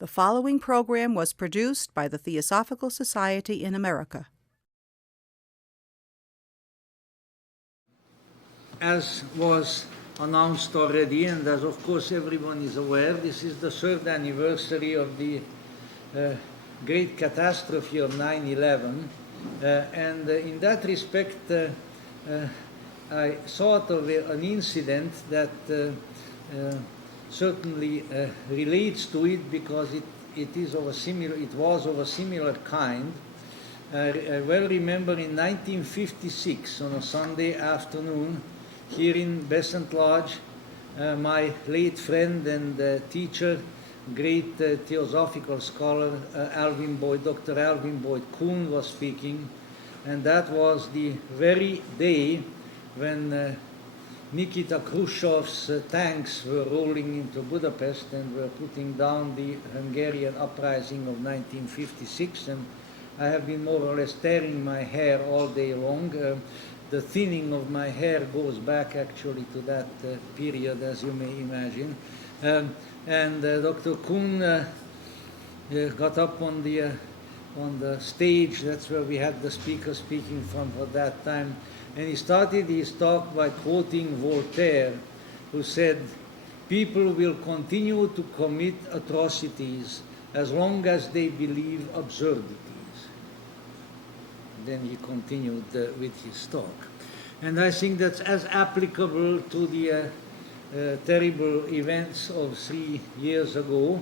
The following program was produced by the Theosophical Society in America. As was announced already, and as of course everyone is aware, this is the third anniversary of the great catastrophe of 9/11, and in that respect I thought of an incident that certainly relates to it because it was of a similar kind. I well remember in 1956, on a Sunday afternoon, here in Besant Lodge, my late friend and teacher, great theosophical scholar, Dr. Alvin Boyd Kuhn was speaking, and that was the very day when Nikita Khrushchev's tanks were rolling into Budapest and were putting down the Hungarian uprising of 1956, and I have been more or less tearing my hair all day long. The thinning of my hair goes back actually to that period, as you may imagine. And Dr. Kuhn got up on the stage. That's where we had the speaker speaking from for that time. And he started his talk by quoting Voltaire, who said, "People will continue to commit atrocities as long as they believe absurdities." Then he continued with his talk. And I think that's as applicable to the terrible events of 3 years ago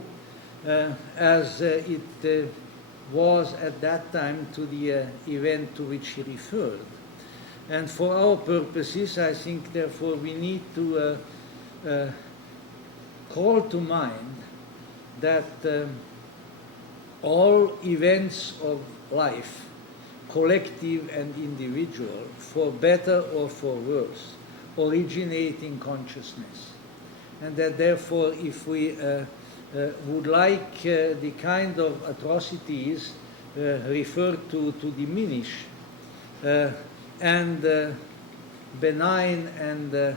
as it was at that time to the event to which he referred. And for our purposes, I think, therefore, we need to call to mind that all events of life, collective and individual, for better or for worse, originate in consciousness. And that therefore, if we would like the kind of atrocities referred to diminish, and benign and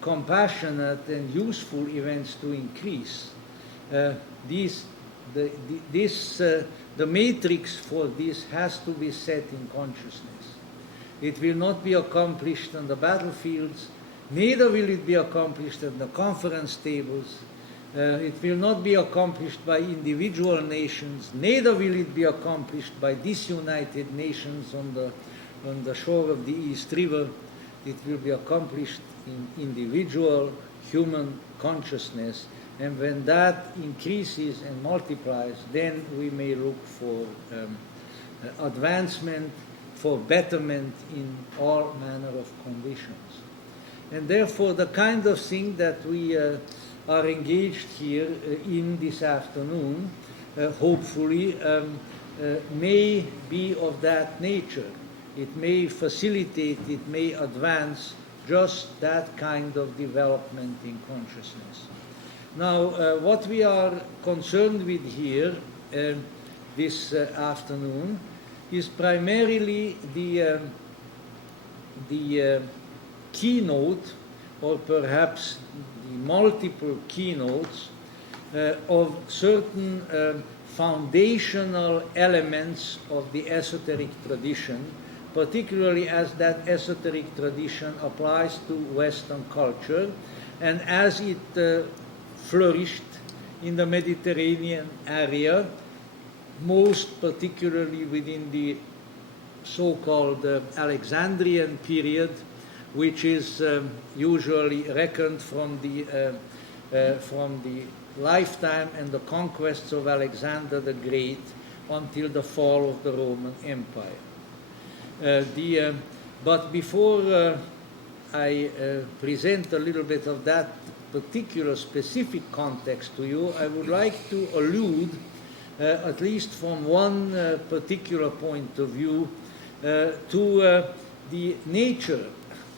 compassionate and useful events to increase, the matrix for this has to be set in consciousness. It will not be accomplished on the battlefields, neither will it be accomplished at the conference tables. It will not be accomplished by individual nations, neither will it be accomplished by disunited nations on the shore of the East River. It will be accomplished in individual human consciousness, and when that increases and multiplies, then we may look for advancement, for betterment in all manner of conditions. And therefore the kind of thing that we are engaged here in this afternoon, hopefully, may be of that nature. It may facilitate, it may advance just that kind of development in consciousness. Now, what we are concerned with here this afternoon is primarily the keynote, or perhaps the multiple keynotes of certain foundational elements of the esoteric tradition, particularly as that esoteric tradition applies to Western culture and as it flourished in the Mediterranean area, most particularly within the so-called Alexandrian period, which is usually reckoned from the lifetime and the conquests of Alexander the Great until the fall of the Roman Empire. But before I present a little bit of that particular specific context to you, I would like to allude, at least from one particular point of view, to the nature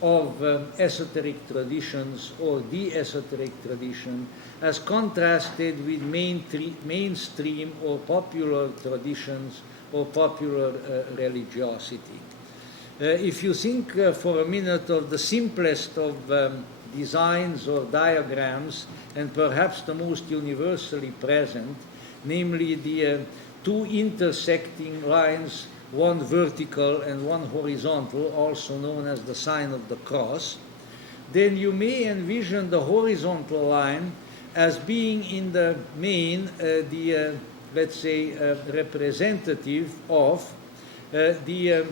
of esoteric traditions or the esoteric tradition as contrasted with mainstream or popular traditions or popular religiosity. If you think for a minute of the simplest of designs or diagrams, and perhaps the most universally present, namely the two intersecting lines, one vertical and one horizontal, also known as the sign of the cross, then you may envision the horizontal line as being in the main let's say, representative of the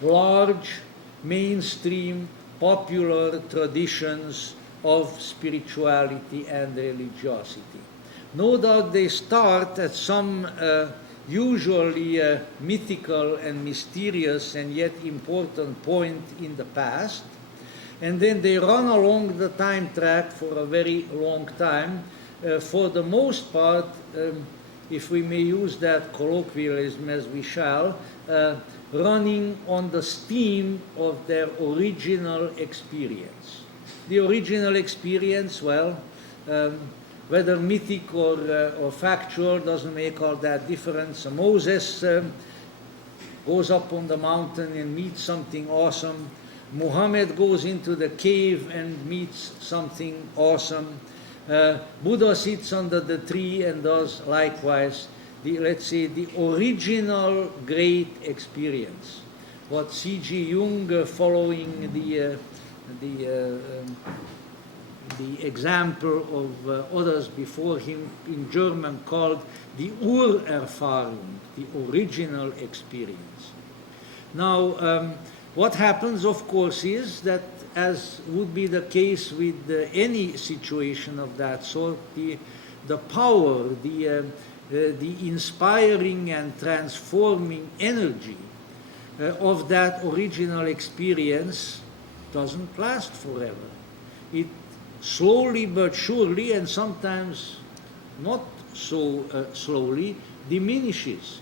large mainstream popular traditions of spirituality and religiosity. No doubt they start at some usually mythical and mysterious and yet important point in the past, and then they run along the time track for a very long time, for the most part, if we may use that colloquialism as we shall, running on the steam of their original experience. The original experience, well, whether mythic or factual, doesn't make all that difference. Moses goes up on the mountain and meets something awesome. Muhammad goes into the cave and meets something awesome. Buddha sits under the tree and does likewise. Let's say the original great experience. What C.G. Jung, following the example of others before him in German, called the Urerfahrung, the original experience. Now, what happens, of course, is that, as would be the case with any situation of that sort, the power, the inspiring and transforming energy of that original experience doesn't last forever. It slowly but surely, and sometimes not so slowly, diminishes.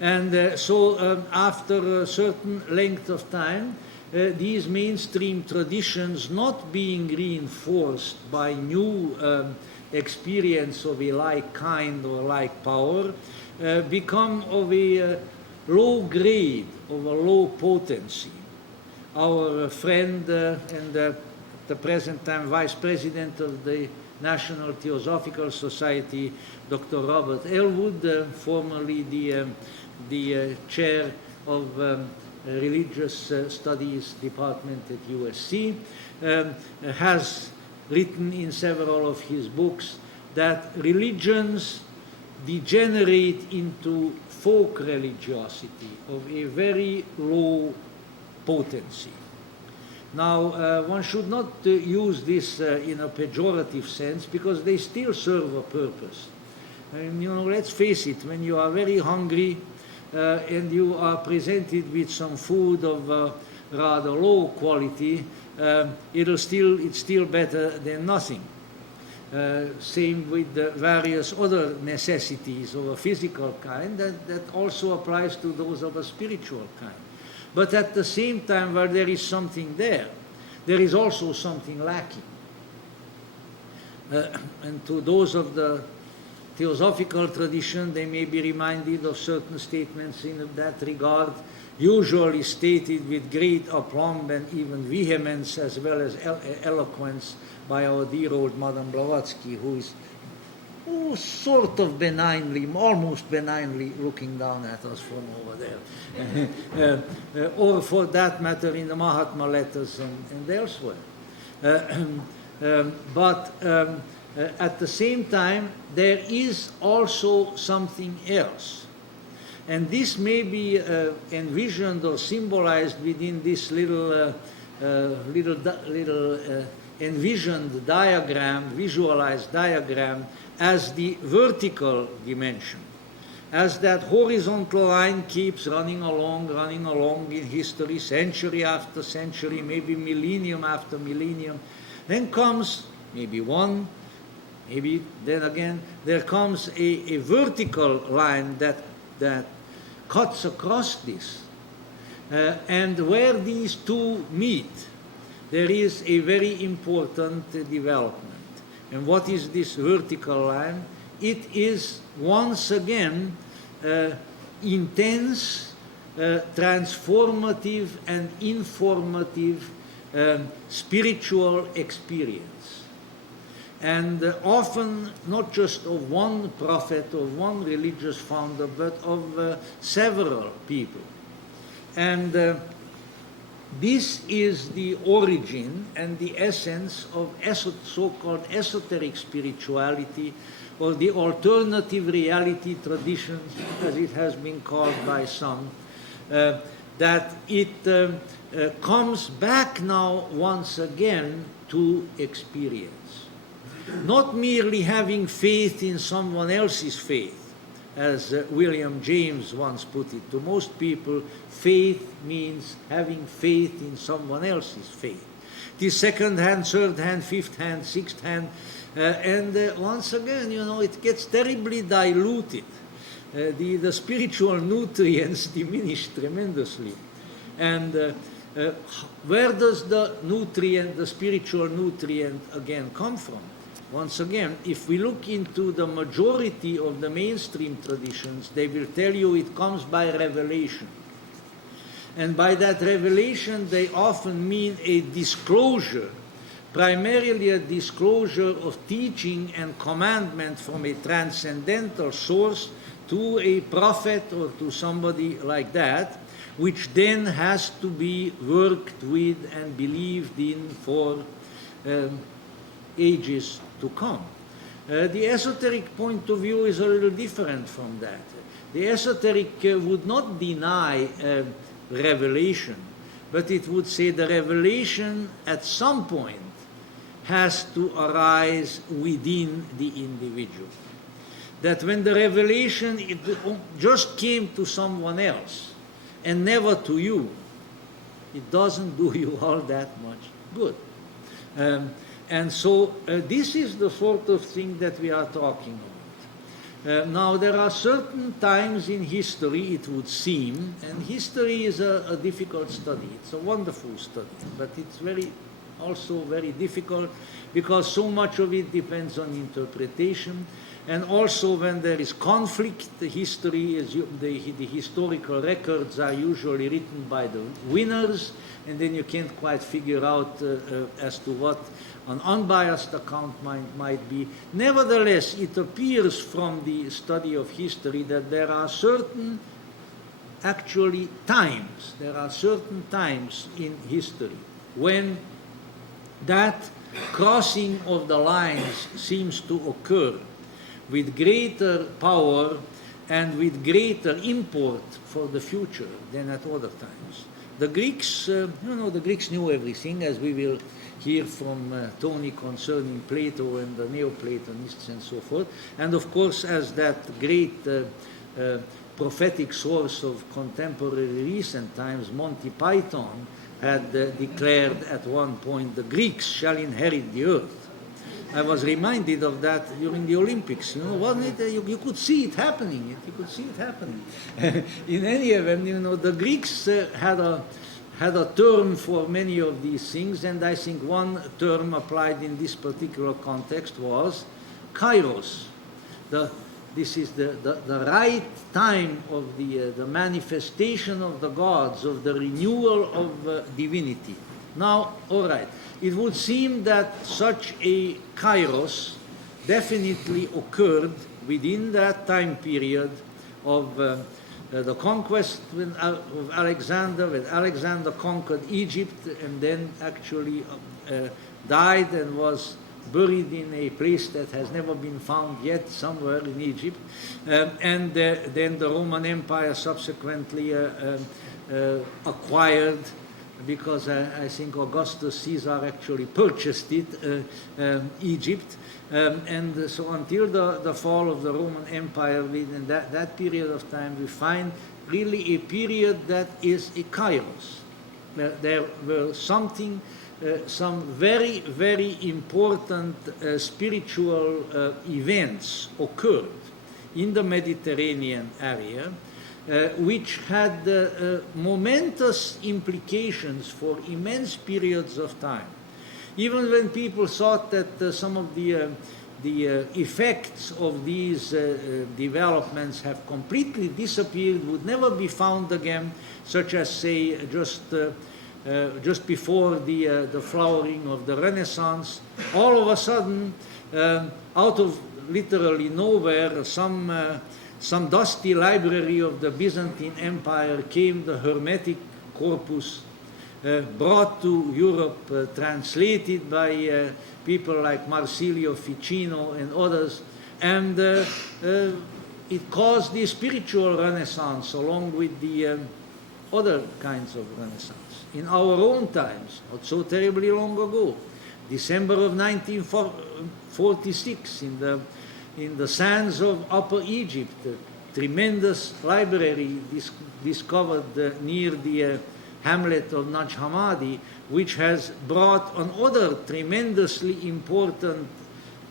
And so after a certain length of time, these mainstream traditions, not being reinforced by new experience of a like kind or like power, become of a low grade, of a low potency. Our friend and at the present time Vice President of the National Theosophical Society, Dr. Robert Elwood, formerly the chair of Religious Studies Department at USC, has written in several of his books that religions degenerate into folk religiosity of a very low potency. Now, one should not use this in a pejorative sense, because they still serve a purpose. And, you know, let's face it, when you are very hungry and you are presented with some food of rather low quality, it's still better than nothing. Same with the various other necessities of a physical kind, that also applies to those of a spiritual kind. But at the same time, while there is something there is also something lacking. And to those of the Theosophical tradition, they may be reminded of certain statements in that regard, usually stated with great aplomb and even vehemence, as well as eloquence, by our dear old Madame Blavatsky, who is sort of benignly, almost benignly looking down at us from over there. Or for that matter in the Mahatma letters and elsewhere. But at the same time, there is also something else. And this may be envisioned or symbolized within this little envisioned diagram, visualized diagram, as the vertical dimension. As that horizontal line keeps running along in history, century after century, maybe millennium after millennium, then comes maybe one, maybe then again, there comes a vertical line that cuts across this. And where these two meet, there is a very important development. And what is this vertical line? It is once again intense, transformative and informative spiritual experience. and often not just of one prophet or one religious founder, but of several people. And this is the origin and the essence of so-called esoteric spirituality, or the alternative reality traditions, as it has been called by some, that it comes back now once again to experience. Not merely having faith in someone else's faith, as William James once put it. To most people, faith means having faith in someone else's faith. It is second hand, third hand, fifth hand, sixth hand, and once again, you know, it gets terribly diluted. The spiritual nutrients diminish tremendously. And where does the nutrient, the spiritual nutrient, again come from? Once again, if we look into the majority of the mainstream traditions, they will tell you it comes by revelation. And by that revelation, they often mean a disclosure, primarily a disclosure of teaching and commandment from a transcendental source to a prophet or to somebody like that, which then has to be worked with and believed in for ages to come. The esoteric point of view is a little different from that. The esoteric would not deny revelation, but it would say the revelation at some point has to arise within the individual. That when the revelation just came to someone else and never to you, it doesn't do you all that much good. And so this is the sort of thing that we are talking about. Now, there are certain times in history, it would seem, and history is a difficult study. It's a wonderful study, but it's also very difficult because so much of it depends on interpretation. And also when there is conflict, the history is, the historical records are usually written by the winners, and then you can't quite figure out as to what an unbiased account might be. Nevertheless, it appears from the study of history that there are certain times in history when that crossing of the lines seems to occur with greater power and with greater import for the future than at other times. The Greeks, the Greeks knew everything, as we will hear from Tony concerning Plato and the Neoplatonists and so forth. And of course, as that great prophetic source of contemporary recent times, Monty Python, had declared at one point, the Greeks shall inherit the earth. I was reminded of that during the Olympics, wasn't it? You could see it happening. In any event, the Greeks had a term for many of these things, and I think one term applied in this particular context was kairos. This is the right time of the manifestation of the gods, of the renewal of divinity. Now, all right, it would seem that such a kairos definitely occurred within that time period of the conquest of Alexander, when Alexander conquered Egypt and then actually died and was buried in a place that has never been found yet, somewhere in Egypt. And then the Roman Empire subsequently acquired, because I think Augustus Caesar actually purchased it, Egypt. And so until the fall of the Roman Empire, within that period of time, we find really a period that is a kairos. There were some very, very important spiritual events occurred in the Mediterranean area, which had momentous implications for immense periods of time. Even when people thought that some of the effects of these developments have completely disappeared, would never be found again, such as, say, just before the flowering of the Renaissance, all of a sudden out of literally nowhere, some dusty library of the Byzantine Empire came the Hermetic corpus, brought to Europe, translated by people like Marsilio Ficino and others, and it caused the spiritual renaissance along with the other kinds of renaissance. In our own times, not so terribly long ago, December of 1946, in the sands of Upper Egypt, a tremendous library discovered near the hamlet of Naj Hammadi, which has brought another tremendously important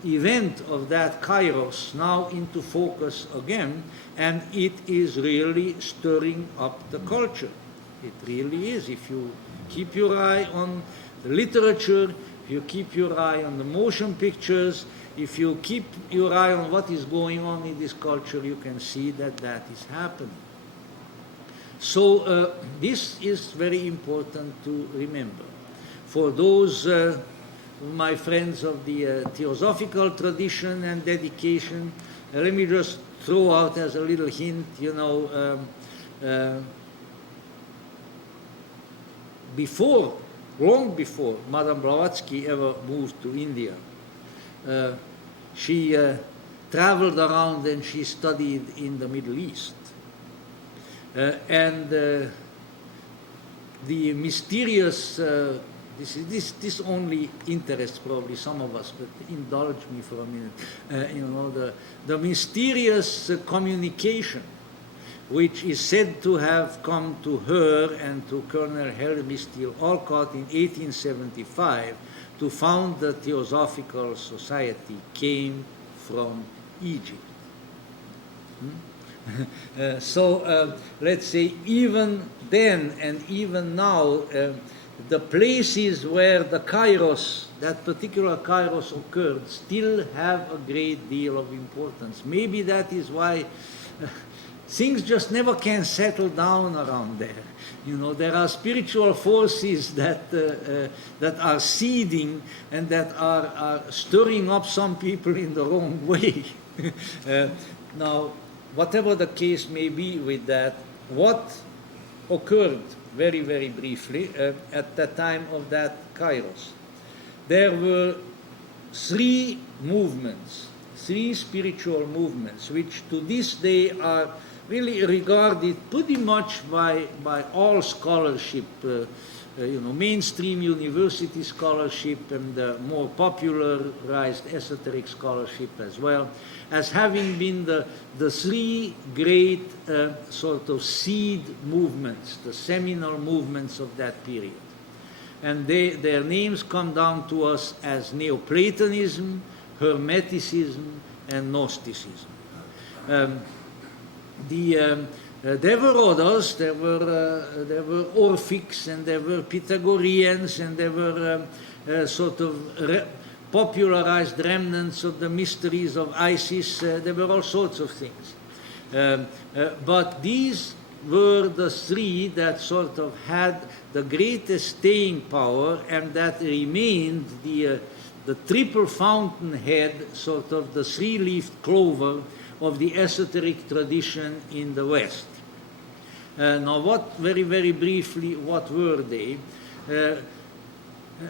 event of that Kairos now into focus again, and it is really stirring up the culture. It really is. If you keep your eye on the literature, if you keep your eye on the motion pictures, if you keep your eye on what is going on in this culture, you can see that that is happening. So this is very important to remember. For those my friends of the Theosophical tradition and dedication, let me just throw out as a little hint, long before Madame Blavatsky ever moved to India, she traveled around and she studied in the Middle East. And the mysterious, this only interests probably some of us, but indulge me for a minute. The mysterious communication which is said to have come to her and to Colonel Henry Steele Olcott in 1875 to found the Theosophical Society came from Egypt. So let's say even then and even now, the places where the Kairos, that particular Kairos occurred, still have a great deal of importance. Maybe that is why things just never can settle down around there. There are spiritual forces that are seeding and that are stirring up some people in the wrong way. Now, whatever the case may be with that, what occurred very, very briefly at the time of that Kairos? There were three spiritual movements, which to this day are really regarded pretty much by all scholarship, mainstream university scholarship and more popularized esoteric scholarship as well, as having been the three great sort of seed movements, the seminal movements of that period. And their names come down to us as Neoplatonism, Hermeticism, and Gnosticism. There were others. There were Orphics, and there were Pythagoreans, and there were sort of popularized remnants of the mysteries of Isis. There were all sorts of things. But these were the three that sort of had the greatest staying power, and that remained the triple fountainhead, sort of the three-leafed clover of the esoteric tradition in the West. Now, very, very briefly, what were they?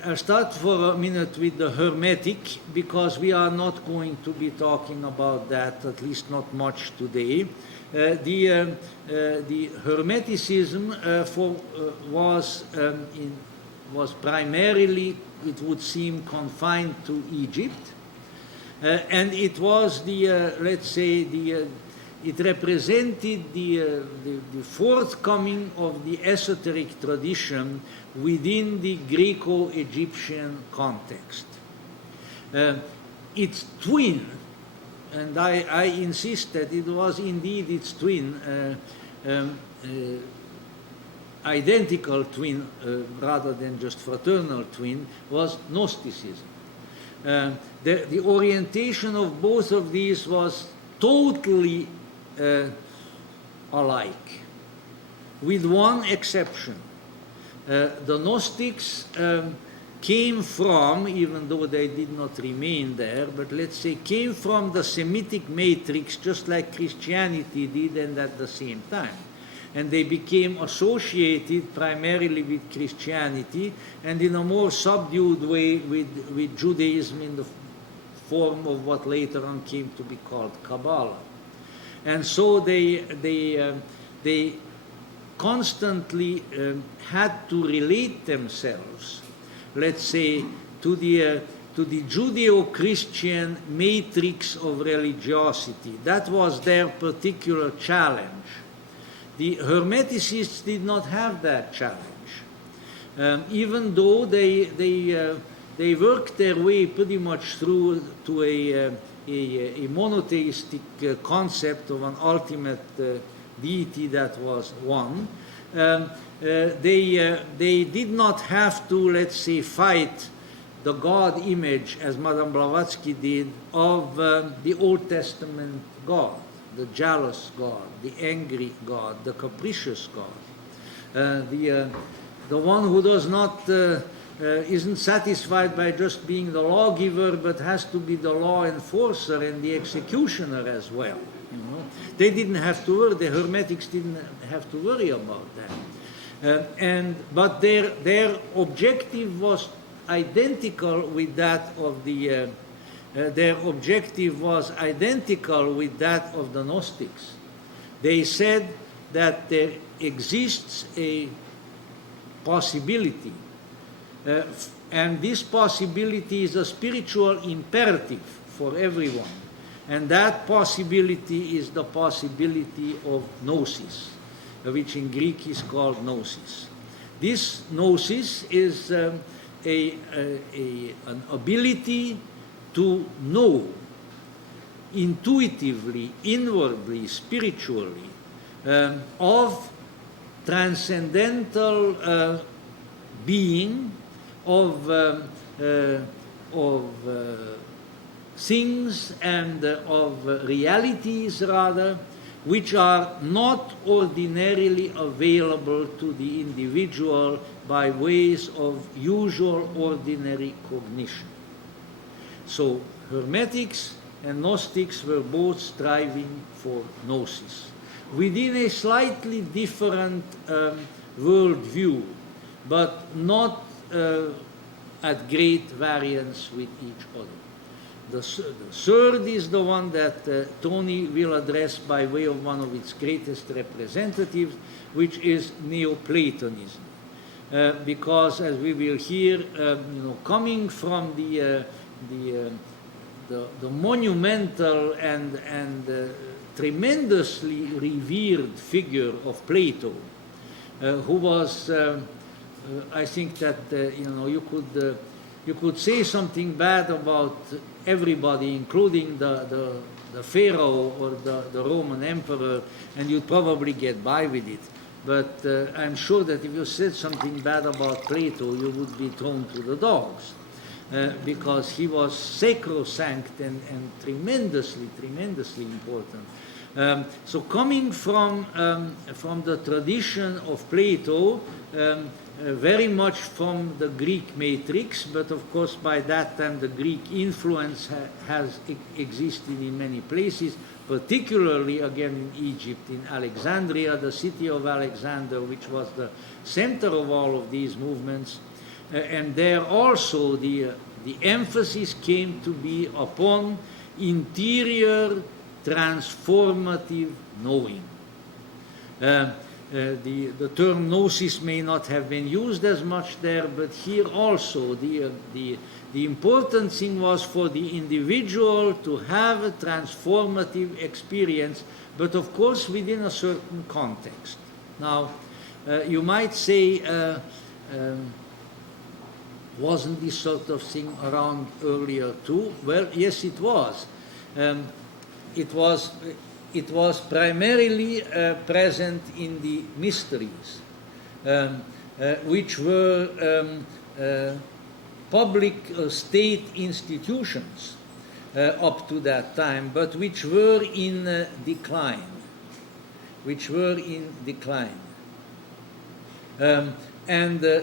I'll start for a minute with the Hermetic, because we are not going to be talking about that, at least not much today. The Hermeticism was primarily, it would seem, confined to Egypt. And it was let's say, it represented the forthcoming of the esoteric tradition within the Greco-Egyptian context. Its twin, and I insist that it was indeed its twin, identical twin rather than just fraternal twin, was Gnosticism. The orientation of both of these was totally alike, with one exception. The Gnostics came from, even though they did not remain there, but let's say came from the Semitic matrix just like Christianity did, and at the same time. And they became associated primarily with Christianity and in a more subdued way with Judaism in the form of what later on came to be called Kabbalah. And so they constantly had to relate themselves, let's say, to the Judeo-Christian matrix of religiosity. That was their particular challenge. The Hermeticists did not have that challenge, even though they worked their way pretty much through to a monotheistic concept of an ultimate deity that was one. They did not have to, let's say, fight the God image, as Madame Blavatsky did, of the Old Testament God, the jealous God, the angry God, the capricious God, the one who does not isn't satisfied by just being the lawgiver, but has to be the law enforcer and the executioner as well. You know, they didn't have to worry. The Hermetics didn't have to worry about that. But their objective was identical with that of the. Their objective was identical with that of the Gnostics. They said that there exists a possibility, and this possibility is a spiritual imperative for everyone, and that possibility is the possibility of gnosis, which in Greek is called gnosis. This gnosis is an ability to know intuitively, inwardly, spiritually, of transcendental being, of things and of realities, rather, which are not ordinarily available to the individual by ways of usual ordinary cognition. So Hermetics and Gnostics were both striving for gnosis, within a slightly different worldview, but not at great variance with each other. The third is the one that Tony will address by way of one of its greatest representatives, which is Neoplatonism. Because, as we will hear, coming from the monumental and tremendously revered figure of Plato, who was, I think that you could say something bad about everybody, including the Pharaoh or the Roman emperor, and you'd probably get by with it. But I'm sure that if you said something bad about Plato, you would be thrown to the dogs. Because he was sacrosanct and tremendously important. So coming from the tradition of Plato, very much from the Greek matrix, but of course by that time the Greek influence has existed in many places, particularly again in Egypt, in Alexandria, the city of Alexander, which was the center of all of these movements. And there also the emphasis came to be upon interior transformative knowing. The term gnosis may not have been used as much there, but here also the important thing was for the individual to have a transformative experience, but of course within a certain context. Now, you might say, wasn't this sort of thing around earlier too? Well, yes, it was. It was primarily present in the mysteries, which were public state institutions up to that time, but which were in decline.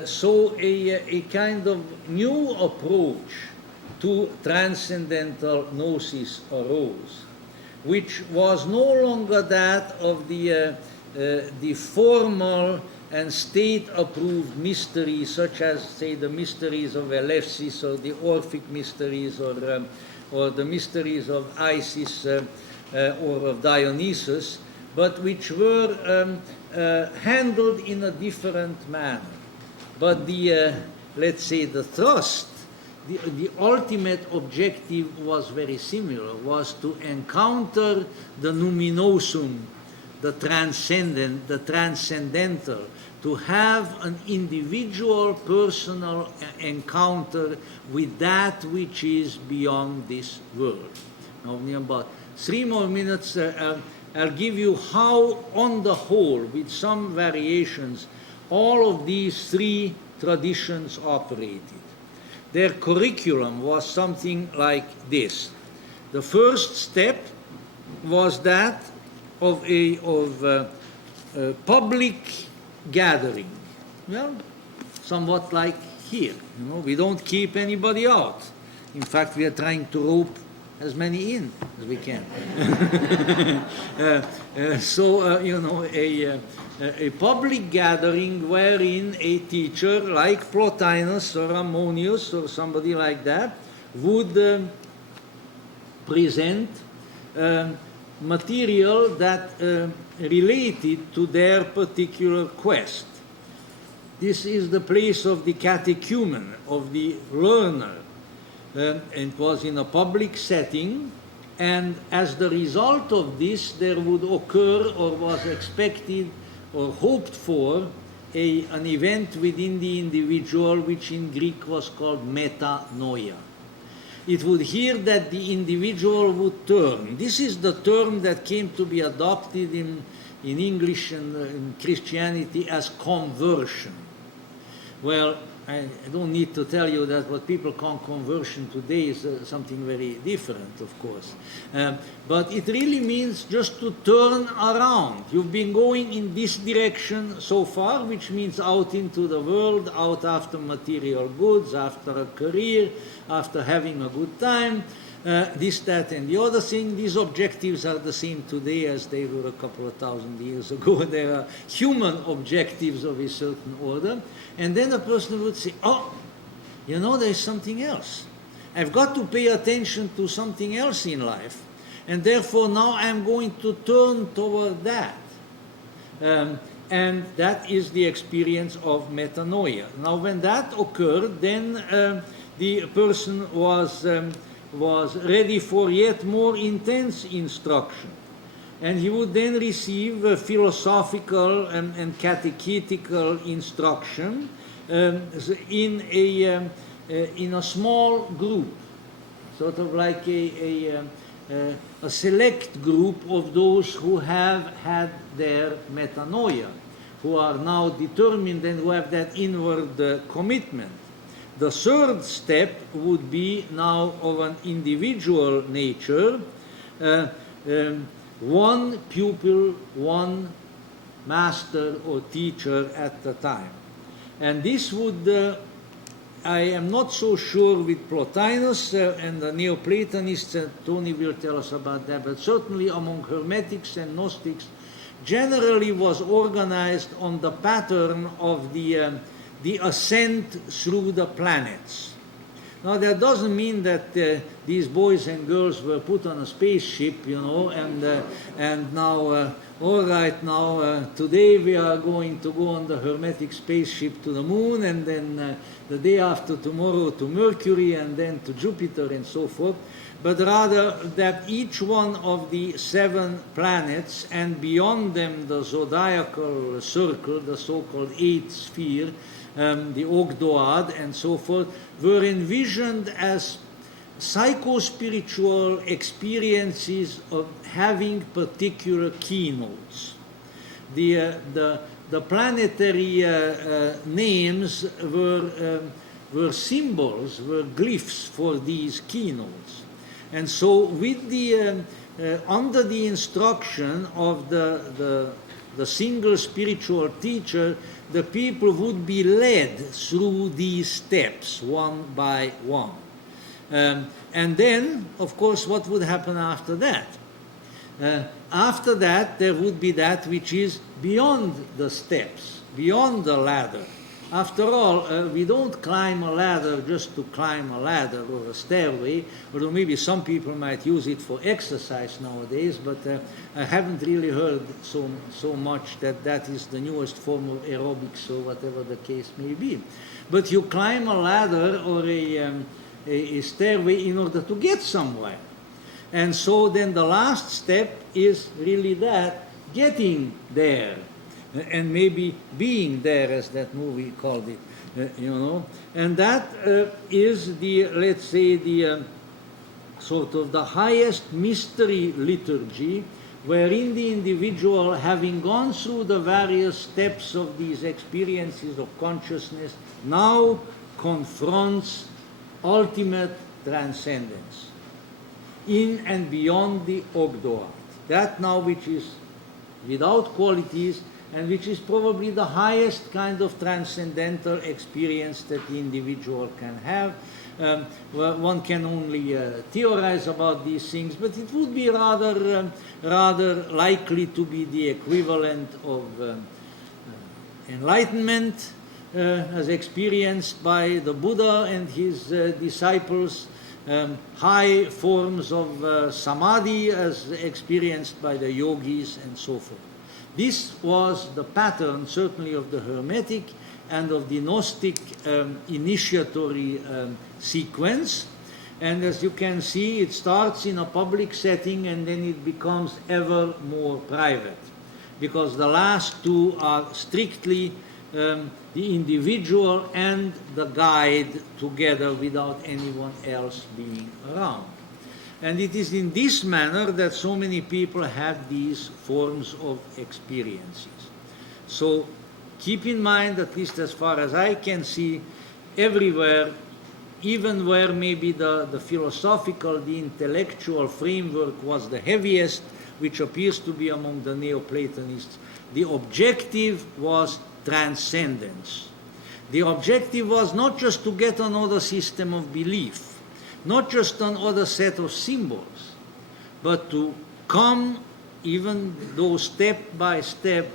So a kind of new approach to transcendental gnosis arose, which was no longer that of the formal and state-approved mysteries, such as, say, the mysteries of Eleusis or the Orphic mysteries or the mysteries of Isis or of Dionysus, but which were handled in a different manner. But let's say, the thrust, the ultimate objective was very similar, was to encounter the numinosum, the transcendent, the transcendental, to have an individual personal encounter with that which is beyond this world. Now, in about 3 more minutes, I'll give you how, on the whole, with some variations, all of these 3 traditions operated. Their curriculum was something like this. The first step was that of a public gathering. Well, somewhat like here. You know, we don't keep anybody out. In fact, we are trying to rope as many in as we can. You know, a public gathering wherein a teacher like Plotinus or Ammonius or somebody like that would present material that related to their particular quest. This is the place of the catechumen, of the learner. It was in a public setting, and as the result of this, there would occur, or was expected or hoped for, an event within the individual, which in Greek was called metanoia. It would hear that the individual would turn. This is the term that came to be adopted in English and in Christianity as conversion. Well, I don't need to tell you that what people call conversion today is something very different, of course. But it really means just to turn around. You've been going in this direction so far, which means out into the world, out after material goods, after a career, after having a good time, this, that, and the other thing. These objectives are the same today as they were a couple of thousand years ago. There are human objectives of a certain order. And then a person would say, oh, you know, there's something else. I've got to pay attention to something else in life. And therefore now I'm going to turn toward that. And that is the experience of metanoia. Now when that occurred, then the person was ready for yet more intense instruction. And he would then receive philosophical and catechetical instruction in a small group, sort of like a select group of those who have had their metanoia, who are now determined and who have that inward commitment. The third step would be now of an individual nature, one pupil, one master or teacher at a time. And this would, I am not so sure with Plotinus and the Neoplatonists, Tony will tell us about that, but certainly among Hermetics and Gnostics, generally was organized on the pattern of the ascent through the planets. Now, that doesn't mean that these boys and girls were put on a spaceship, you know, and now, all right, now, today we are going to go on the Hermetic spaceship to the moon, and then the day after tomorrow to Mercury, and then to Jupiter, and so forth. But rather that each one of the 7 planets, and beyond them the zodiacal circle, the so-called 8th sphere, the Ogdoad, and so forth, were envisioned as psycho-spiritual experiences of having particular keynotes. The planetary names were symbols, were glyphs for these keynotes. And so with the under the instruction of the the single spiritual teacher, the people would be led through these steps one by one. And then, of course, what would happen after that? After that, there would be that which is beyond the steps, beyond the ladder. After all, we don't climb a ladder just to climb a ladder or a stairway, although maybe some people might use it for exercise nowadays, but I haven't really heard so much that that is the newest form of aerobics or whatever the case may be. But you climb a ladder or a stairway in order to get somewhere. And so then the last step is really that, getting there. And maybe being there, as that movie called it, you know. And that is the, let's say, the sort of the highest mystery liturgy, wherein the individual, having gone through the various steps of these experiences of consciousness, now confronts ultimate transcendence in and beyond the Ogdoad. That now which is without qualities, and which is probably the highest kind of transcendental experience that the individual can have. Well, one can only theorize about these things, but it would be rather likely to be the equivalent of enlightenment as experienced by the Buddha and his disciples, high forms of samadhi as experienced by the yogis, and so forth. This was the pattern, certainly, of the Hermetic and of the Gnostic initiatory sequence. And as you can see, it starts in a public setting and then it becomes ever more private, because the last two are strictly the individual and the guide together without anyone else being around. And it is in this manner that so many people have these forms of experiences. So keep in mind, at least as far as I can see, everywhere, even where maybe the philosophical, the intellectual framework was the heaviest, which appears to be among the Neoplatonists, the objective was transcendence. The objective was not just to get another system of belief, not just another set of symbols, but to come, even though step by step,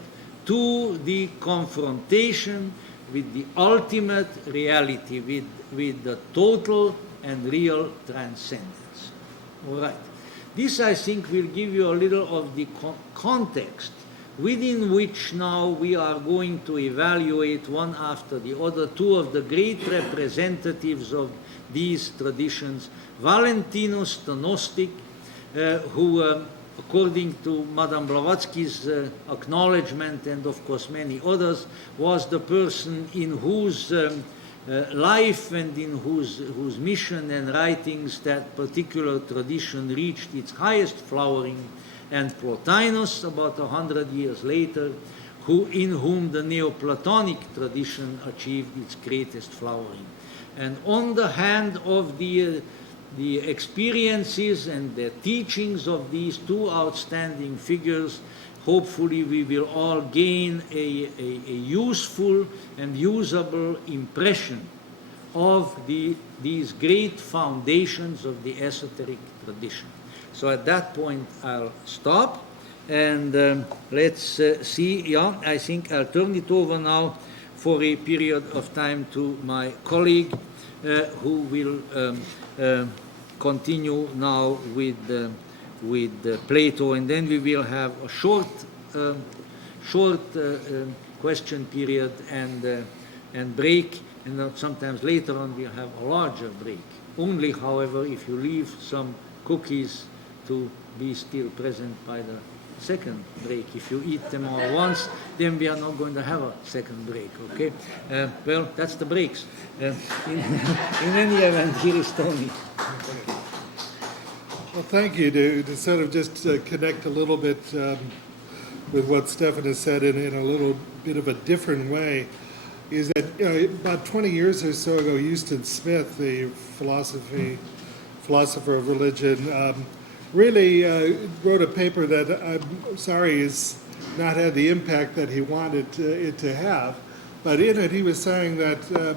to the confrontation with the ultimate reality, with the total and real transcendence. All right. This, I think, will give you a little of the context within which now we are going to evaluate one after the other two of the great representatives of these traditions. Valentinus, the Gnostic, who, according to Madame Blavatsky's acknowledgement, and of course many others, was the person in whose life and in whose mission and writings that particular tradition reached its highest flowering, and Plotinus, about 100 years later, in whom the Neoplatonic tradition achieved its greatest flowering. And on the hand of the experiences and the teachings of these two outstanding figures, hopefully we will all gain a useful and usable impression of these great foundations of the esoteric tradition. So at that point I'll stop, and let's see. Yeah, I think I'll turn it over now for a period of time to my colleague, who will continue now with Plato, and then we will have a short question period and break, and sometimes later on we'll have a larger break. Only, however, if you leave some cookies to be still present by the second break. If you eat them all once, then we are not going to have a second break, okay? Well, that's the breaks. In any event, here is Tony. Well, thank you. To sort of just connect a little bit with what Stephan has said in a little bit of a different way, is that about 20 years or so ago, Euston Smith, the philosopher of religion, really wrote a paper that I'm sorry is not had the impact that he wanted it to have. But in it, he was saying that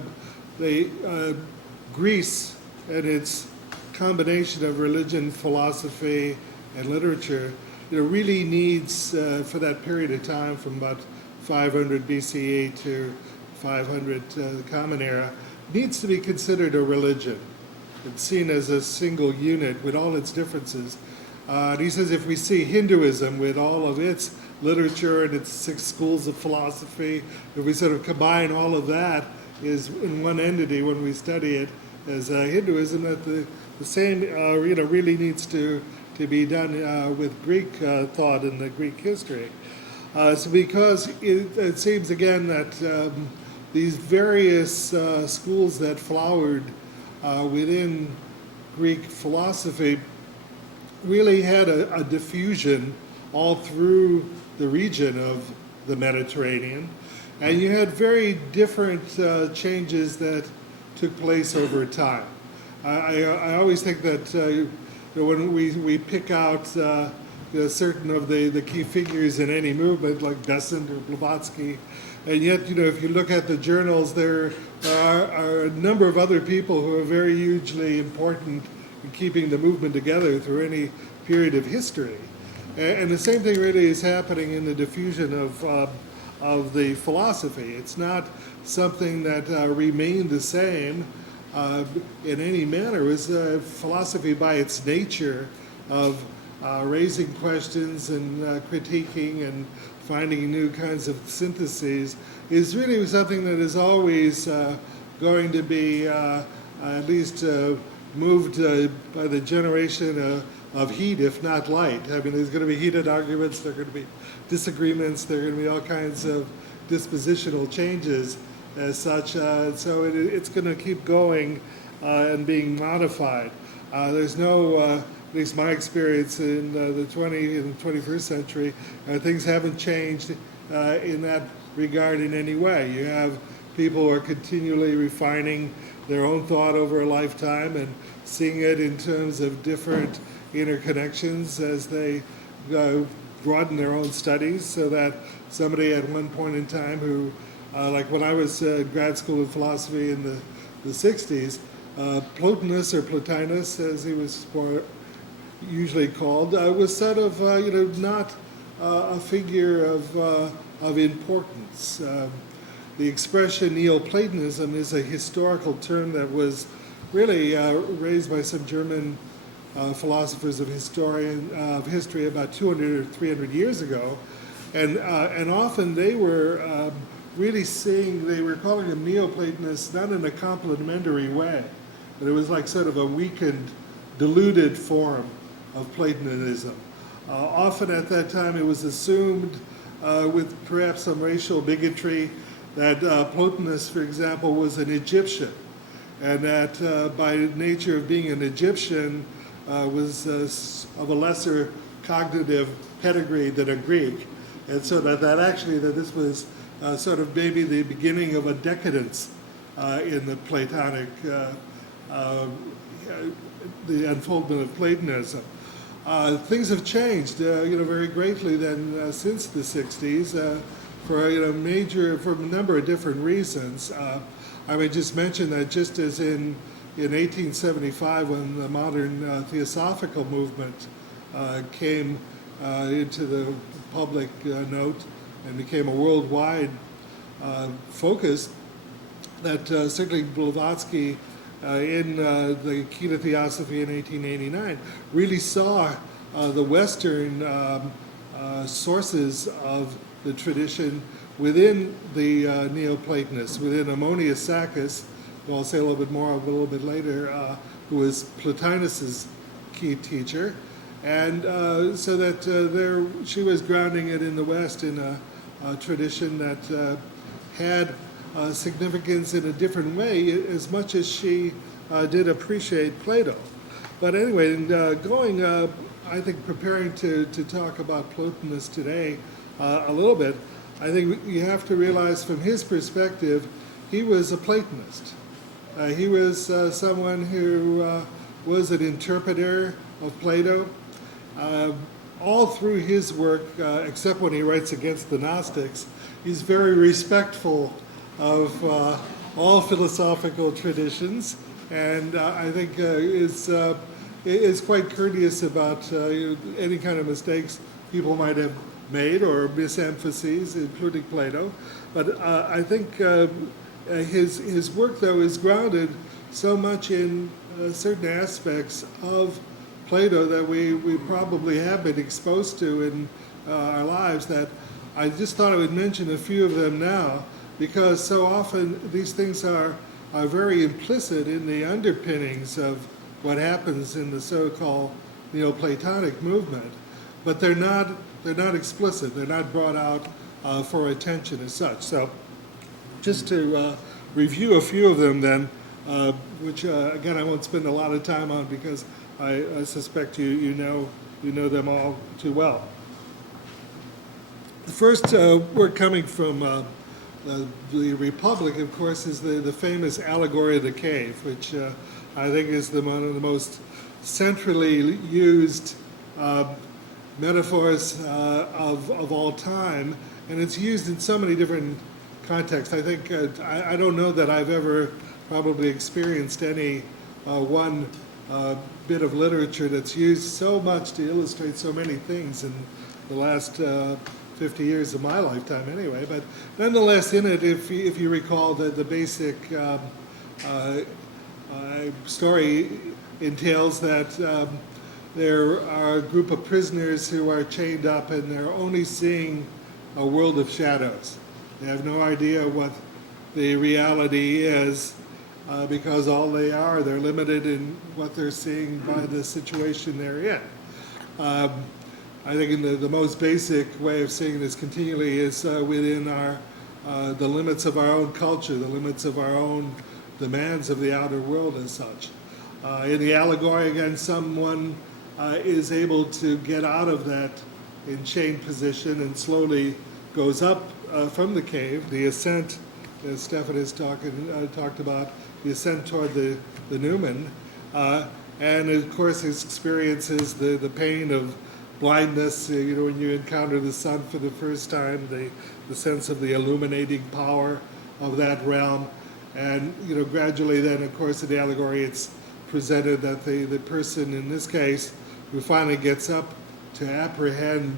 Greece and its combination of religion, philosophy, and literature, really needs, for that period of time from about 500 BCE to 500, the Common Era, needs to be considered a religion. It's seen as a single unit with all its differences. And he says if we see Hinduism with all of its literature and its 6 schools of philosophy, if we sort of combine all of that is in one entity when we study it as Hinduism, that the same really needs to be done with Greek thought and the Greek history. So because it seems again that these various schools that flowered within Greek philosophy really had a diffusion all through the region of the Mediterranean, and you had very different changes that took place over time. I always think that when we pick out certain of the key figures in any movement, like Besant or Blavatsky, and yet, if you look at the journals, there are a number of other people who are very hugely important in keeping the movement together through any period of history. And the same thing really is happening in the diffusion of the philosophy. It's not something that remained the same in any manner. It was philosophy by its nature of raising questions and critiquing and finding new kinds of syntheses is really something that is always going to be at least moved by the generation of heat, if not light. I mean, there's going to be heated arguments, there are going to be disagreements, there are going to be all kinds of dispositional changes as such. So it's going to keep going and being modified. There's no, at least my experience in the 21st century, things haven't changed in that regard in any way. You have people who are continually refining their own thought over a lifetime and seeing it in terms of different interconnections as they broaden their own studies, so that somebody at one point in time who, like when I was grad school in philosophy in the 60s, Plotinus or Plotinus, as he was more usually called, was sort of not a figure of importance. The expression Neoplatonism is a historical term that was really raised by some German philosophers of history about 200 or 300 years ago, and often they were really they were calling them Neoplatonists not in a complimentary way, but it was like sort of a weakened, diluted form of Platonism. Often at that time it was assumed, with perhaps some racial bigotry, that Plotinus, for example, was an Egyptian, and that by nature of being an Egyptian was of a lesser cognitive pedigree than a Greek, and so that this was sort of maybe the beginning of a decadence in the Platonic, the unfoldment of Platonism. Things have changed, very greatly then since the 60s for a number of different reasons. I would just mention that just as in 1875, when the modern Theosophical movement came into the public note and became a worldwide focus, that certainly Blavatsky in the Key to Theosophy in 1889 really saw the Western sources of the tradition within the Neoplatonists, within Ammonius Saccas, who I'll say a little bit more of a little bit later, who was Plotinus's key teacher, and so that she was grounding it in the West in a tradition that had significance in a different way, as much as she did appreciate Plato. But anyway, I think preparing to talk about Plotinus today a little bit, I think you have to realize from his perspective, he was a Platonist. He was someone who was an interpreter of Plato. all through his work, except when he writes against the Gnostics, he's very respectful of all philosophical traditions, and I think is quite courteous about any kind of mistakes people might have made or misemphases, including Plato. But I think his work, though, is grounded so much in certain aspects of Plato that we probably have been exposed to in our lives, that I just thought I would mention a few of them now, because so often these things are very implicit in the underpinnings of what happens in the so-called Neoplatonic movement, but they're not explicit. They're not brought out for attention as such. So just to review a few of them then, which again I won't spend a lot of time on because I suspect you know them all too well. The first work coming from the Republic, of course, is the famous allegory of the cave, which I think is one of the most centrally used metaphors of all time, and it's used in so many different contexts. I think I don't know that I've ever probably experienced any one bit of literature that's used so much to illustrate so many things in the last 50 years of my lifetime anyway. But nonetheless, in it, if you recall, the basic story entails that there are a group of prisoners who are chained up and they're only seeing a world of shadows. They have no idea what the reality is because all they're limited in what they're seeing by the situation they're in. I think in the most basic way of seeing this continually is within the limits of our own culture, the limits of our own demands of the outer world as such. In the allegory, again, someone is able to get out of that enchained position and slowly goes up from the cave. The ascent, as Stephan has talked about, the ascent toward the Numen, and of course experiences the pain of blindness, when you encounter the sun for the first time, the sense of the illuminating power of that realm. And gradually then, of course, in the allegory it's presented that the person in this case who finally gets up to apprehend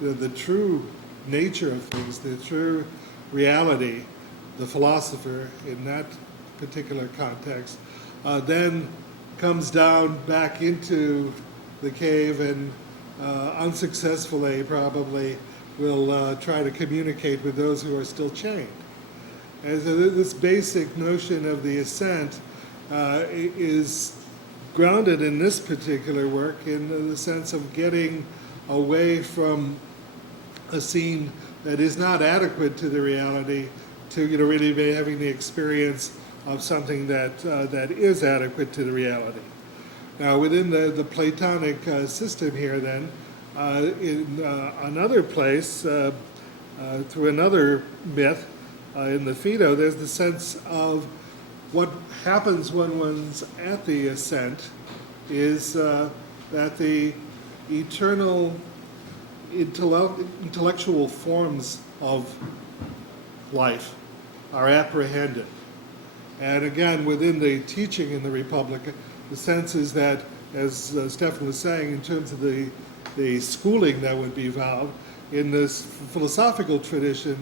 the true nature of things, the true reality, the philosopher in that particular context, then comes down back into the cave and unsuccessfully probably will try to communicate with those who are still chained. And so this basic notion of the ascent is grounded in this particular work in the sense of getting away from a scene that is not adequate to the reality to really having the experience of something that is adequate to the reality. Now, within the Platonic system here, then, in another place, through another myth, in the Phaedo, there's the sense of what happens when one's at the ascent is that the eternal intellectual forms of life are apprehended. And again, within the teaching in the Republic, the sense is that, as Stephan was saying, in terms of the schooling that would be vowed, in this philosophical tradition,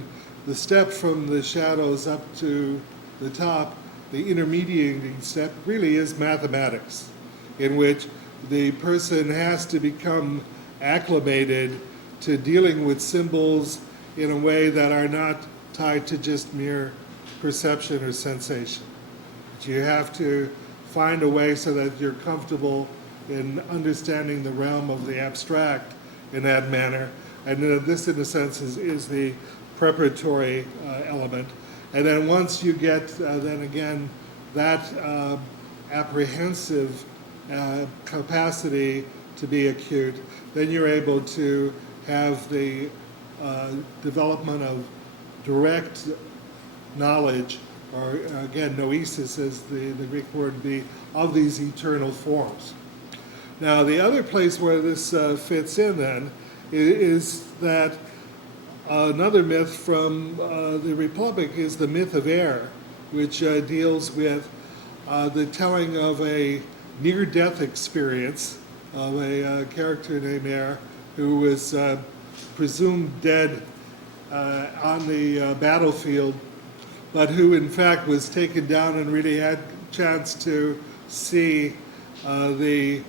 the step from the shadows up to the top, the intermediating step, really is mathematics, in which the person has to become acclimated to dealing with symbols in a way that are not tied to just mere perception or sensation. You have to find a way so that you're comfortable in understanding the realm of the abstract in that manner. And this, in a sense, is the preparatory element. And then once you get, then again, that apprehensive capacity to be acute, then you're able to have the development of direct knowledge, or again, noesis as the Greek word would be, of these eternal forms. Now, the other place where this fits in then is that another myth from the Republic is the myth of air, which deals with the telling of a near-death experience of a character named Air who was presumed dead on the battlefield, but who in fact was taken down and really had a chance to see the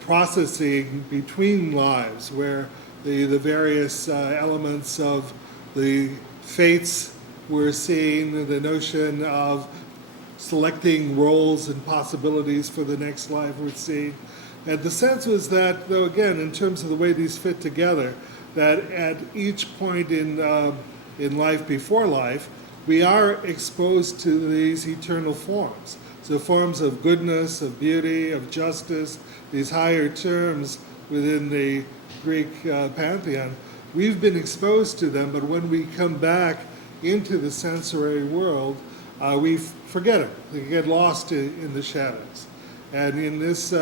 processing between lives, where the various elements of the fates were seen, the notion of selecting roles and possibilities for the next life were seen. And the sense was that, though again, in terms of the way these fit together, that at each point in life before life, we are exposed to these eternal forms. So forms of goodness, of beauty, of justice, these higher terms within the Greek pantheon, we've been exposed to them, but when we come back into the sensory world, we forget it. We get lost in the shadows. And in this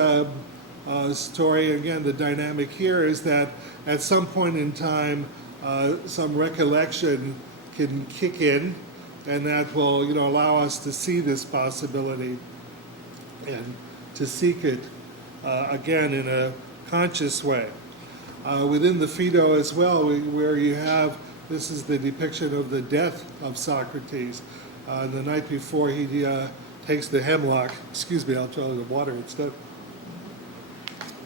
story, again, the dynamic here is that at some point in time, some recollection can kick in, and that will, allow us to see this possibility and to seek it again in a conscious way. Within the Phaedo as well, where you have, this is the depiction of the death of Socrates. The night before he takes the hemlock, excuse me, I'll try the water instead.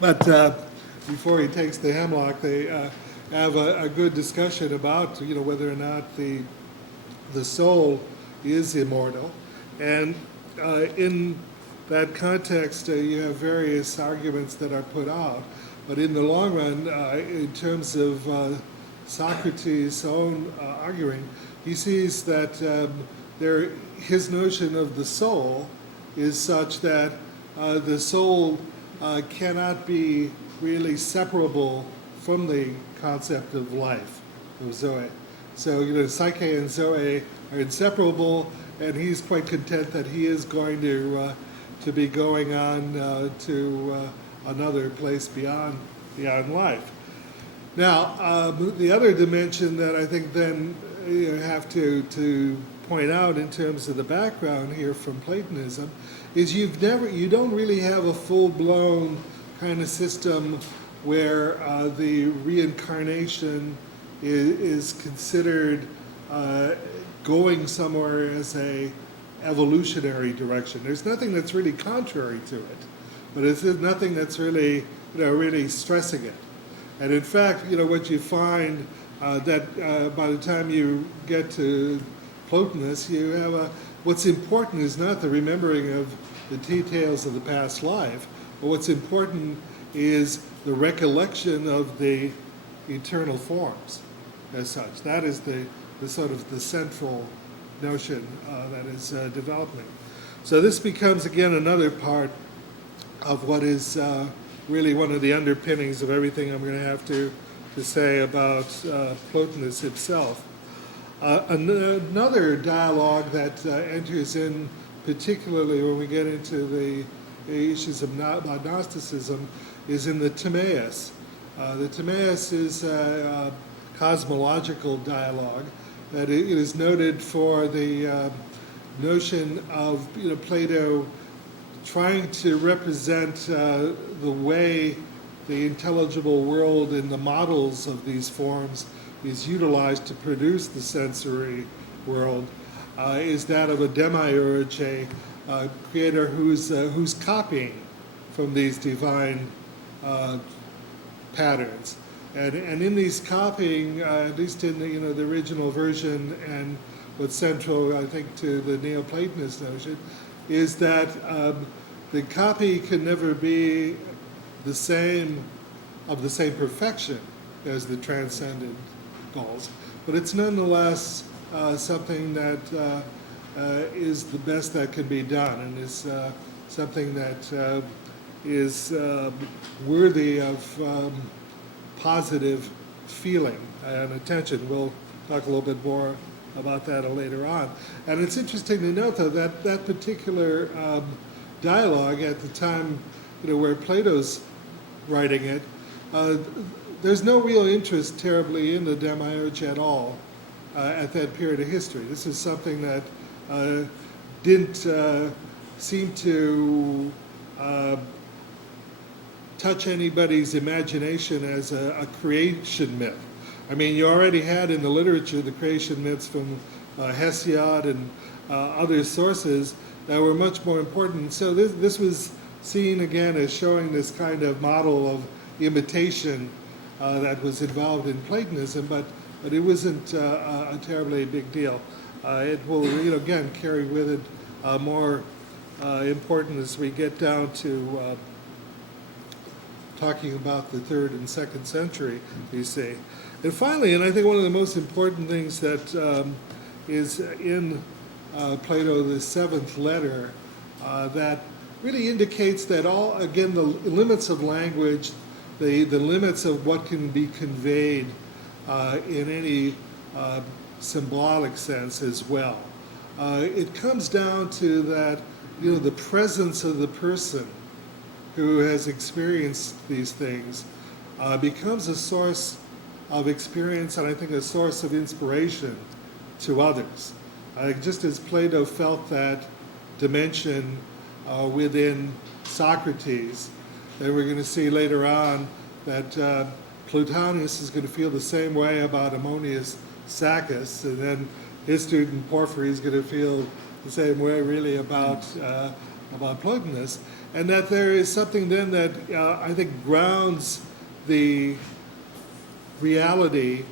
But before he takes the hemlock, they have a good discussion about, whether or not the soul is immortal. And in that context, you have various arguments that are put out. But in the long run, in terms of Socrates' own arguing, he sees that his notion of the soul is such that the soul cannot be really separable from the concept of life, of Zoe. So, Psyche and Zoe are inseparable, and he's quite content that he is going to be going on to another place beyond life. Now, the other dimension that I think then you have to point out in terms of the background here from Platonism is you don't really have a full-blown kind of system where the reincarnation is considered going somewhere as a evolutionary direction. There's nothing that's really contrary to it, but it's nothing that's really, really stressing it. And in fact, what you find that by the time you get to Plotinus, you have what's important is not the remembering of the details of the past life, but what's important is the recollection of the eternal forms as such. That is the sort of the central notion that is developing. So this becomes, again, another part of what is really one of the underpinnings of everything I'm going to have to say about Plotinus himself. Another dialogue that enters in, particularly when we get into the issues of Gnosticism, is in the Timaeus. The Timaeus is a cosmological dialogue that it is noted for the notion of Plato trying to represent the way the intelligible world in the models of these forms is utilized to produce the sensory world, is that of a demiurge, a creator who's copying from these divine patterns. And in these copying, at least in the original version, and what's central, I think, to the Neoplatonist notion, is that the copy can never be the same perfection as the transcendent goals, but it's nonetheless something that is the best that can be done, and is something that is worthy of positive feeling and attention. We'll talk a little bit more about that later on. And it's interesting to note, though, that that particular dialogue at the time where Plato's writing it, there's no real interest terribly in the demiurge at all at that period of history. This is something that didn't seem to touch anybody's imagination as a creation myth. I mean, you already had in the literature the creation myths from Hesiod and other sources that were much more important. So this was seen again as showing this kind of model of imitation that was involved in Platonism, but it wasn't a terribly big deal. It will, again, carry with it more important as we get down to talking about the 3rd and 2nd century BC. And finally, and I think one of the most important things that is in Plato, the 7th letter, that really indicates that again, the limits of language, the limits of what can be conveyed in any symbolic sense as well. It comes down to that, the presence of the person who has experienced these things becomes a source of experience, and I think a source of inspiration to others. Just as Plato felt that dimension within Socrates, that we're going to see later on that Plotinus is going to feel the same way about Ammonius Saccas, and then his student Porphyry is going to feel the same way really about Plotinus, and that there is something then that I think grounds the reality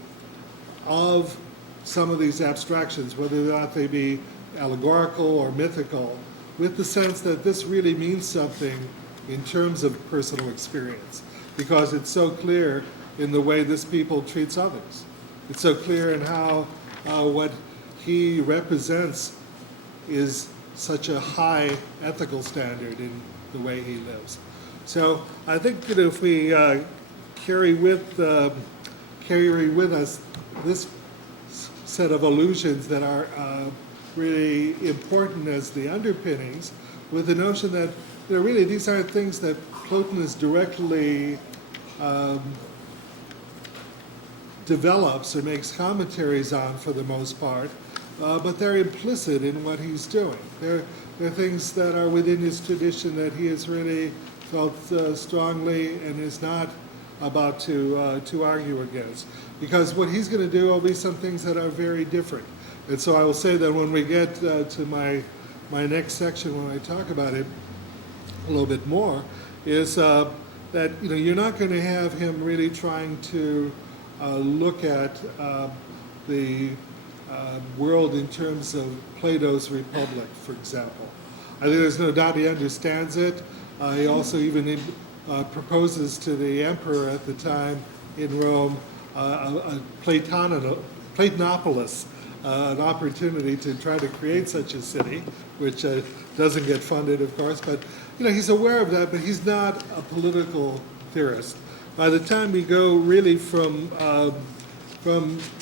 of some of these abstractions, whether or not they be allegorical or mythical, with the sense that this really means something in terms of personal experience, because it's so clear in the way this people treats others. It's so clear in how what he represents is such a high ethical standard in the way he lives. So I think that if we carry with us this set of allusions that are really important as the underpinnings, with the notion that really these aren't things that Plotinus directly develops or makes commentaries on for the most part, but they're implicit in what he's doing. They're things that are within his tradition that he has really felt strongly and is not about to argue against. Because what he's going to do will be some things that are very different. And so I will say that when we get to my next section, when I talk about it a little bit more, is that you're not going to have him really trying to look at the world in terms of Plato's Republic, for example. I think there's no doubt he understands it. He also even proposes to the emperor at the time in Rome a Platonopolis, an opportunity to try to create such a city, which doesn't get funded, of course. But he's aware of that, but he's not a political theorist. By the time we go really from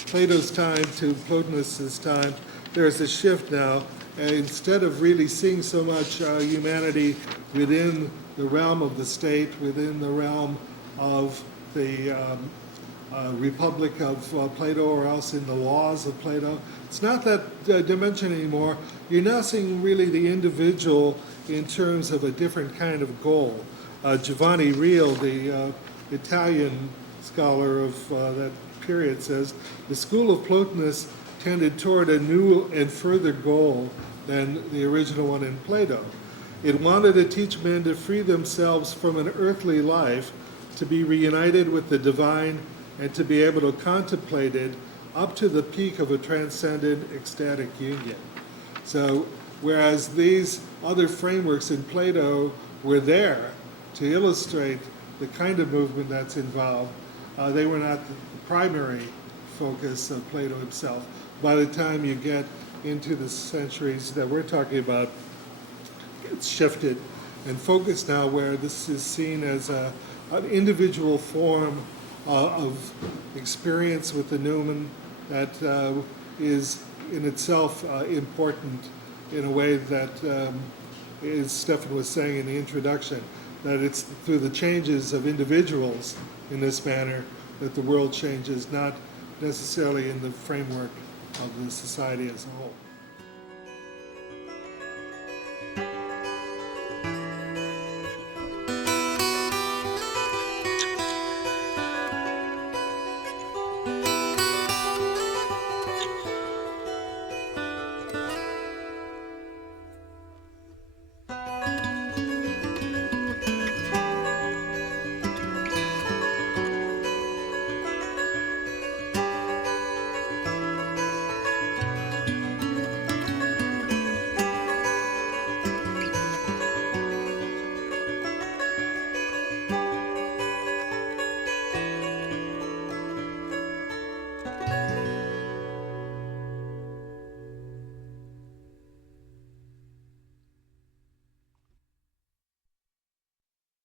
Plato's time to Plotinus's time, there's a shift now. Instead of really seeing so much humanity within the realm of the state, within the realm of the Republic of Plato, or else in the laws of Plato, it's not that dimension anymore. You're now seeing really the individual in terms of a different kind of goal. Giovanni Reale, the Italian scholar of that period, says the school of Plotinus tended toward a new and further goal than the original one in Plato. It wanted to teach men to free themselves from an earthly life, to be reunited with the divine, and to be able to contemplate it up to the peak of a transcendent ecstatic union. So whereas these other frameworks in Plato were there to illustrate the kind of movement that's involved, they were not the primary focus of Plato himself. By the time you get into the centuries that we're talking about, it's shifted and focused now where this is seen as an individual form of experience with the noumen that is in itself important in a way that, as Stephan was saying in the introduction, that it's through the changes of individuals in this manner that the world changes, not necessarily in the framework of the society as a whole.